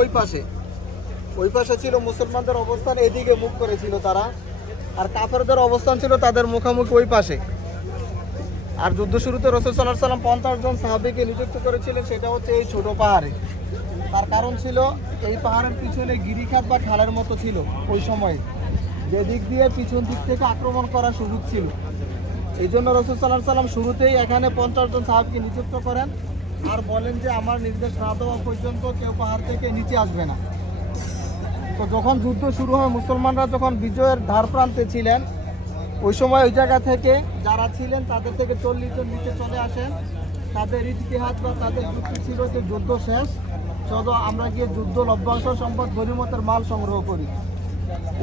ওই পাশে। ওই পাশে ছিল মুসলমানদের অবস্থান, এদিকে মুখ করেছিল তারা। আর কাফেরদের অবস্থান ছিল তাদের মুখোমুখি ওই পাশে। আর যুদ্ধ শুরুতে রসুল সাল্লাহ সাল্লাম পঞ্চাশ জন সাহাবিকে নিযুক্ত করেছিলেন, সেটা হচ্ছে এই ছোট পাহাড়ে। তার কারণ ছিল, এই পাহাড়ের পিছনে গিরিখাত বা খালের মতো ছিল ওই সময়ে। যে দিক দিয়ে পিছন দিক থেকে আক্রমণ করার সুযোগ ছিল। এই জন্য রসুল সাল্লাহ সাল্লাম শুরুতেই এখানে পঞ্চাশ জন সাহাবকে নিযুক্ত করেন। আর বলেন যে আমার নির্দেশ না দেওয়া পর্যন্ত কেউ পাহাড় থেকে নিচে আসবে না। তো যখন যুদ্ধ শুরু হয়, মুসলমানরা যখন বিজয়ের ধার প্রান্তে ছিলেন, ওই সময় ওই জায়গা থেকে যারা ছিলেন, তাদের থেকে চল্লিশ জন নিচে চলে আসেন। তাদের ইতিহাস বা তাদের যুক্তি ছিল যে যুদ্ধ শেষ শুধু আমরা গিয়ে যুদ্ধ লভ্যাংশ সম্পদ গরিমতের মাল সংগ্রহ করি।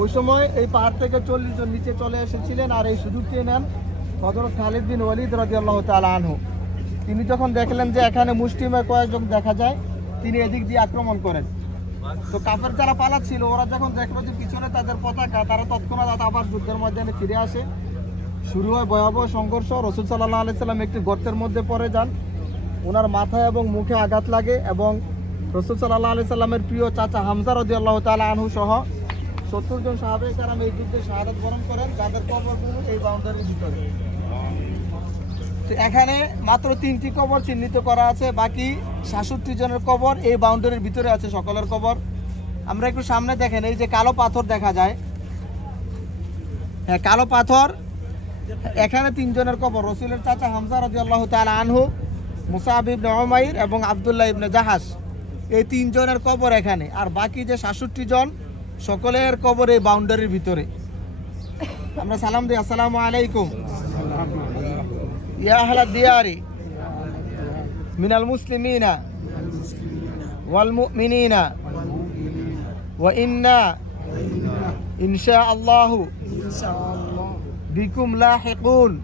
ওই সময় এই পাহাড় থেকে চল্লিশ জন নিচে চলে এসেছিলেন আর এই সুযোগটি নেন হজরত খালিদ বিন ওয়ালিদ রাজি আল্লাহ তালা আনহু। তিনি যখন দেখলেন যে এখানে মুষ্টিময় কয়েকজন দেখা যায়, তিনি এদিক দিয়ে আক্রমণ করেন। তো কাফের যারা পালাচ্ছিল ওরা যখন দেখল যে পিছনে তাদের পতাকা, তারা তৎক্ষণাৎ আবার যুদ্ধের ময়দানে ফিরে আসে। শুরু হয় ভয়াবহ সংঘর্ষ। রসুল সাল্লাহ আলাইসাল্লাম একটি গর্তের মধ্যে পড়ে যান। ওনার মাথায় এবং মুখে আঘাত লাগে এবং রসুল সাল্লাহ আলি সাল্লামের প্রিয় চাচা হামজা রদি আল্লাহ তালা আনহু সহ সত্তর জন সাহাবে কারাম এই যুদ্ধে শাহাদত বরণ করেন, যাদের কবরগুলো এই বাউন্ডারির ভিতরে। তো এখানে মাত্র তিনটি কবর চিহ্নিত করা আছে, বাকি সাতষট্টি জনের কবর এই বাউন্ডারির ভিতরে আছে সকলের কবর। আমরা একটু সামনে দেখেন, এই যে কালো পাথর দেখা যায়। হ্যাঁ কালো পাথর, এখানে তিনজনের কবর, রসুলের চাচা হামজা রাজি আল্লাহ তালা আনহু মুসাহাব ইবনে এবং আবদুল্লাহ ইবনে জাহাজ এই তিনজনের কবর এখানে, আর বাকি যে সাতষট্টি জন, সকলের কবর এই বাউন্ডারির ভিতরে। আমরা সালাম দিই, আসসালামু আলাইকুম। يا أهل الديار. من المسلمين والمؤمنين. وإنا إن شاء الله بكم لاحقون.